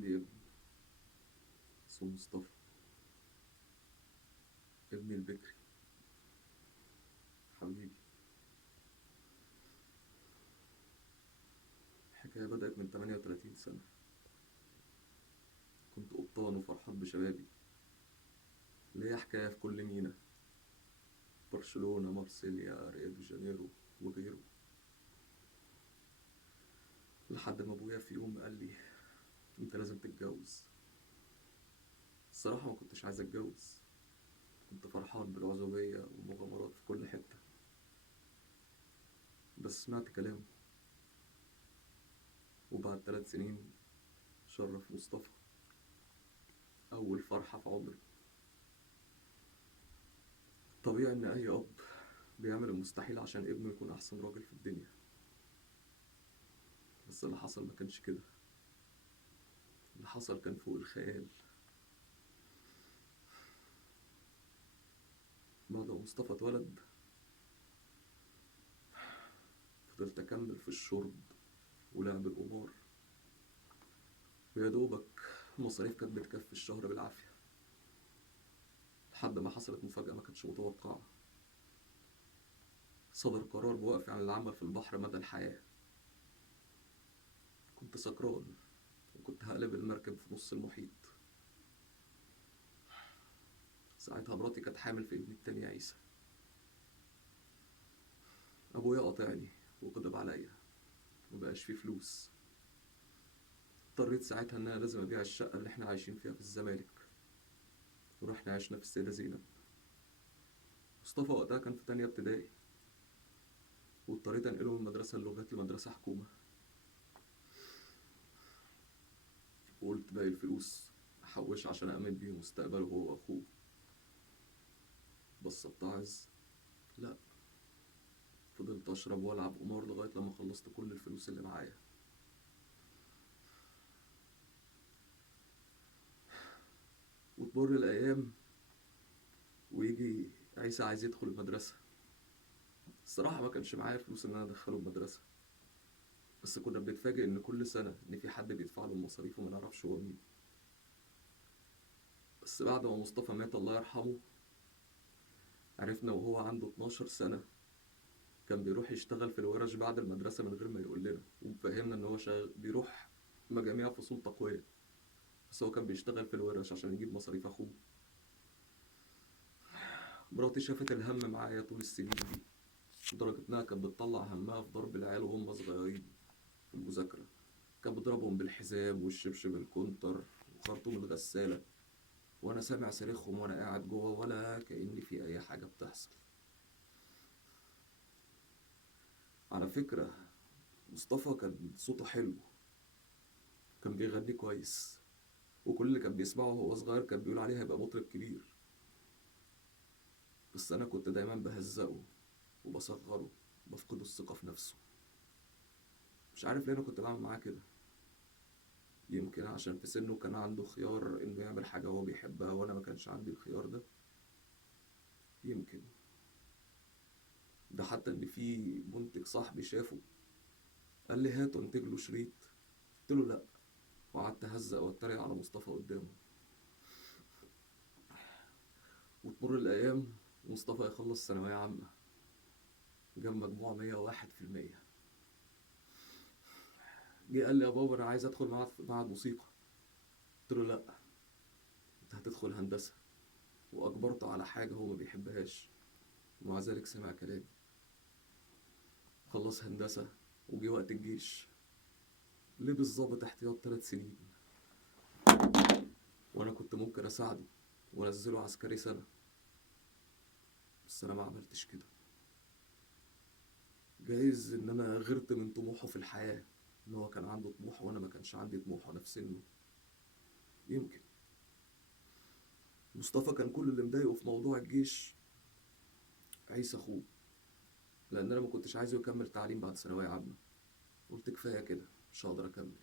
عندي ابن اسمه مصطفى، ابني البكري حبيبي. الحكاية بدأت من 38 سنة. كنت قبطان وفرحان بشبابي، ليا حكاية في كل مينا: برشلونة، مارسيليا، ريو دي جانيرو وغيره. لحد ما ابويا في يوم قال لي انت لازم تتجوز. الصراحة ما كنتش عايز اتجوز، كنت فرحان بالعزوبية والمغامرات في كل حتة، بس سمعت كلامه. وبعد 3 سنين شرف مصطفى، أول فرحة في عمري. طبيعي إن أي أب بيعمل المستحيل عشان ابنه يكون أحسن راجل في الدنيا، بس اللي حصل ما كانش كده. اللي حصل كان فوق الخيال. بعد ما مصطفى اتولد فضلت أكمل في الشرب ولعب القمار، ويا دوبك المصاريف كانت بتكفي الشهر بالعافية، لحد ما حصلت مفاجأة ما كانتش متوقعة. صدر قرار بوقفي عن العمل في البحر مدى الحياة. كنت سكران وكنت هقلب المركب في نص المحيط. ساعتها مراتي كانت حامل في ابني التاني عيسى. أبويا قاطعني وغضب عليا، مبقاش فيه فلوس. اضطريت ساعتها إن أنا لازم أبيع الشقة اللي إحنا عايشين فيها في الزمالك، ورحنا عشنا في السيدة زينب. مصطفى وقتها كان في تانية ابتدائي، واضطريت أنقله من مدرسة اللغات لمدرسة حكومة. وقلت باقي الفلوس أحوش عشان أأمن بيه مستقبله هو وأخوه، بس أتعظ؟ لأ. فضلت أشرب وألعب قمار لغاية لما خلصت كل الفلوس اللي معايا. وتمر الأيام ويجي عيسى عايز يدخل المدرسة. الصراحة ما كانش معايا فلوس إن أنا أدخله المدرسة، بس كنا بنتفاجئ إن كل سنة إن في حد بيدفع له المصاريف وما نعرفش هو مين. بس بعد ما مصطفى مات الله يرحمه، عرفنا وهو عنده 12 سنة كان بيروح يشتغل في الورش بعد المدرسة من غير ما يقول لنا، وفهمنا إن هو بيروح مجاميع فصول تقوية، بس هو كان بيشتغل في الورش عشان يجيب مصاريف أخوه. مراتي شافت الهم معايا طول السنين دي، لدرجة إنها كانت بتطلع همها في ضرب العيال وهم صغيرين في المذاكرة. كانت بتضربهم بالحزام والشبشب الكونتر وخرطوم الغسالة، وأنا سامع صريخهم وأنا قاعد جوه ولا كأني في أي حاجة بتحصل. على فكرة، مصطفى كان صوته حلو، كان بيغني كويس، وكل اللي كان بيسمعه وهو صغير كان بيقول عليه هيبقى مطرب كبير. بس أنا كنت دايما بهزقه وبصغره، بفقده الثقة في نفسه. مش عارف ليه أنا كنت بعمل معاه كده. يمكن عشان في سنه كان عنده خيار إنه يعمل حاجة هو بيحبها وأنا ما كانش عندي الخيار ده. يمكن. ده حتى إن في منتج صاحبي شافه قال لي هات انتج له شريط، قلت له لأ، وقعدت أهزق وأتريق على مصطفى قدامه. وتمر الأيام ومصطفى يخلص ثانوية عامة، جاب مجموع 101%. جه قال لي يا بابا أنا عايز أدخل معهد موسيقى، قلت له لأ، أنت هتدخل هندسة. وأجبرته على حاجة هو ما بيحبهاش، ومع ذلك سمع كلامي. خلص هندسة وجي وقت الجيش، لبس ظابط احتياط 3 سنين، وأنا كنت ممكن أساعده وأنزله عسكري سنة، بس أنا ما عملتش كده. جايز إن أنا غرت من طموحه في الحياة، إن هو كان عنده طموح وأنا ما كانش عندي طموح وأنا في سنه. يمكن. مصطفى كان كل اللي مضايقه في موضوع الجيش عيسى أخوه، لأن أنا ما كنتش عايزه يكمل تعليم بعد ثانوية عامة. قلت كفاية كده، مش هقدر أكمل.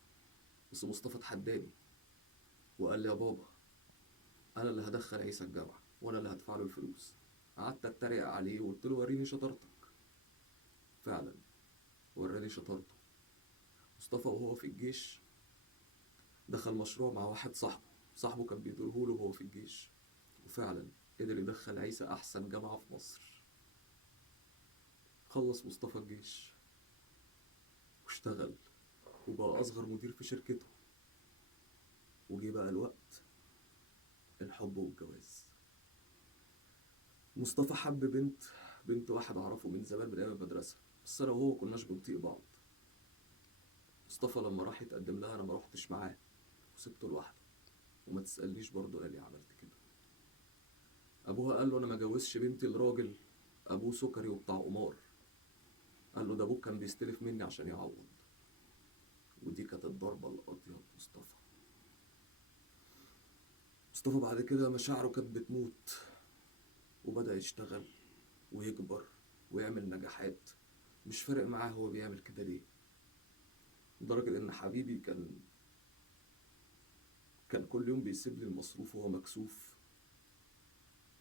بس مصطفى اتحداني وقال لي يا بابا أنا اللي هدخل عيسى الجامعة وأنا اللي هدفع له الفلوس. قعدت أتريق عليه وقلت له وريني شطارتك. فعلا وراني شطارته. مصطفى وهو في الجيش دخل مشروع مع واحد صاحبه كان بيديرهوله وهو في الجيش، وفعلا قدر يدخل عيسى أحسن جامعة في مصر. خلص مصطفى الجيش واشتغل وبقى أصغر مدير في شركته، وجه بقى الوقت الحب والجواز. مصطفى حب بنت واحد أعرفه من زمان من أيام المدرسة، بس أنا وهو كناش بنطيق بعض. مصطفى لما راح يتقدم لها أنا ما روحتش معاه وسبته لوحده، وما تسألنيش برضه قال لي عملت كده. أبوها قال له أنا ما جوزش بنتي لراجل أبوه سكري وبتاع قمار. قال له ده أبوك كان بيستلف مني عشان يعوض. ودي كانت الضربة القاضية مصطفى بعد كده مشاعره كانت بتموت، وبدأ يشتغل ويكبر ويعمل نجاحات، مش فارق معاه هو بيعمل كده ليه. لدرجة إن حبيبي كان كل يوم بيسيب لي المصروف وهو مكسوف،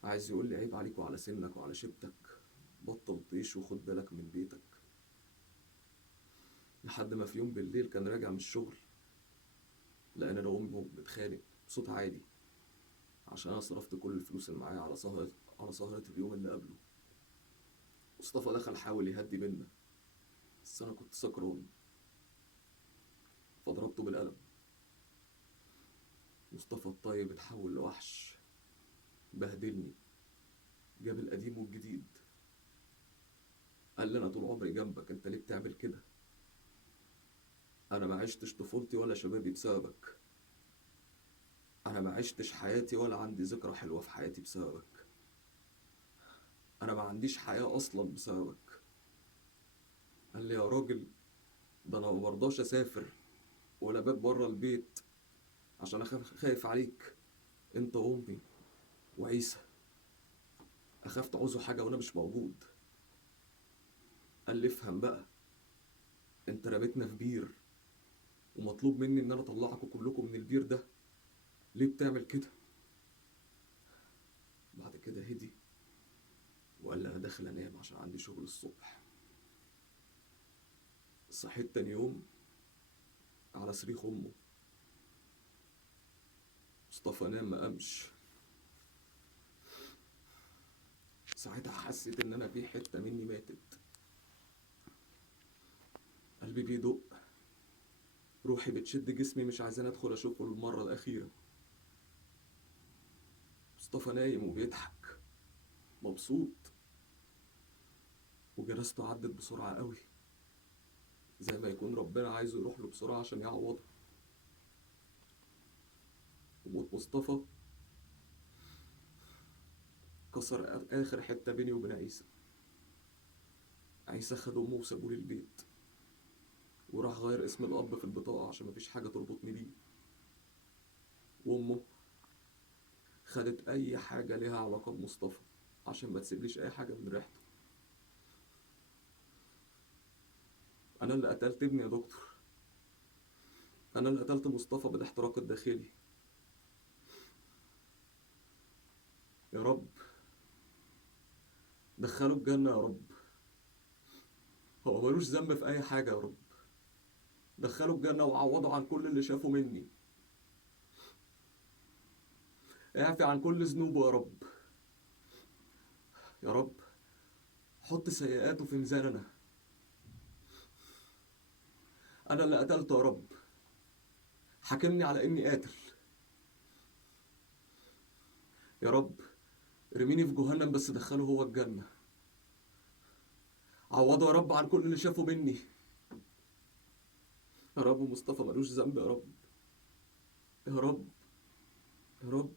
عايز يقول لي عيب عليك وعلى سنك وعلى شبتك، بطل طيش وخد بالك من بيتك. لحد ما في يوم بالليل كان راجع من الشغل، لأن أنا وأمي بنتخانق بصوت عالي عشان أنا صرفت كل الفلوس اللي معايا على سهرة اليوم اللي قبله. مصطفى دخل حاول يهدي بينا، بس أنا كنت سكران فضربته بالقلم. مصطفى الطيب اتحول لوحش، بهدلني، جاب القديم والجديد. قال لي أنا طول عمري جنبك، أنت ليه بتعمل كده؟ أنا ما عشتش طفولتي ولا شبابي بسببك، أنا ما عشتش حياتي ولا عندي ذكرى حلوة في حياتي بسببك، أنا ما عنديش حياة أصلا بسببك. قال لي يا راجل ده أنا ما برضاش أسافر ولا بات بره البيت عشان خايف عليك أنت وأمي وعيسى، أخاف تعوزوا حاجة وأنا مش موجود. قال لي افهم بقى، أنت رميتنا في بير ومطلوب مني إن أنا أطلعكم كلكم من البير ده، ليه بتعمل كده؟ بعد كده هدي وقال لي أنا داخل أنام عشان عندي شغل الصبح. صحيت تاني يوم على صريخ أمه، مصطفى نام ما قامش. ساعتها حسيت إن أنا في حتة مني ماتت، قلبي بيدق، روحي بتشد جسمي مش عايزين أدخل أشوفه للمرة الأخيرة. مصطفى نايم وبيضحك مبسوط، وجنازته عدت بسرعة قوي، زي ما يكون ربنا عايزه يروح له بسرعة عشان يعوضه. وموت مصطفى كسر آخر حتة بيني وبين عيسى خد أمه وسابولي البيت، وراح غير اسم الأب في البطاقة عشان مفيش حاجة تربطني بيه. وأمه خدت أي حاجة ليها علاقة بمصطفى عشان ما تسيبليش أي حاجة من ريحته. أنا اللي قتلت ابني يا دكتور، أنا اللي قتلت مصطفى بالاحتراق الداخلي. يا رب دخله الجنة يا رب، هو ملوش ذنب في أي حاجة يا رب، دخله الجنة وعوضه عن كل اللي شافه مني، اعفي عن كل ذنوبه يا رب. يا رب حط سيئاته في ميزاننا، أنا اللي قتلته يا رب، حاكمني على إني قاتل. يا رب ارميني في جهنم بس دخله هو الجنة، عوضه يا رب عن كل اللي شافه مني. يا رب مصطفى ملوش ذنب يا رب، يا رب، يا رب.